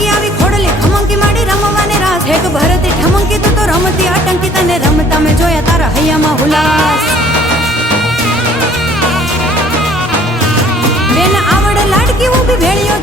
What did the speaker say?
ઠમકી આવી ખોડલી ખમંકી માડી રમવાને રાસ હેગ ભરતી ઠમંકી તું તો રમતી આટંકી તને રમતા મેં જોયા તારા હૈયામાં હુલાસ બેન આવડે લાડકી ઊભી ભેળિયો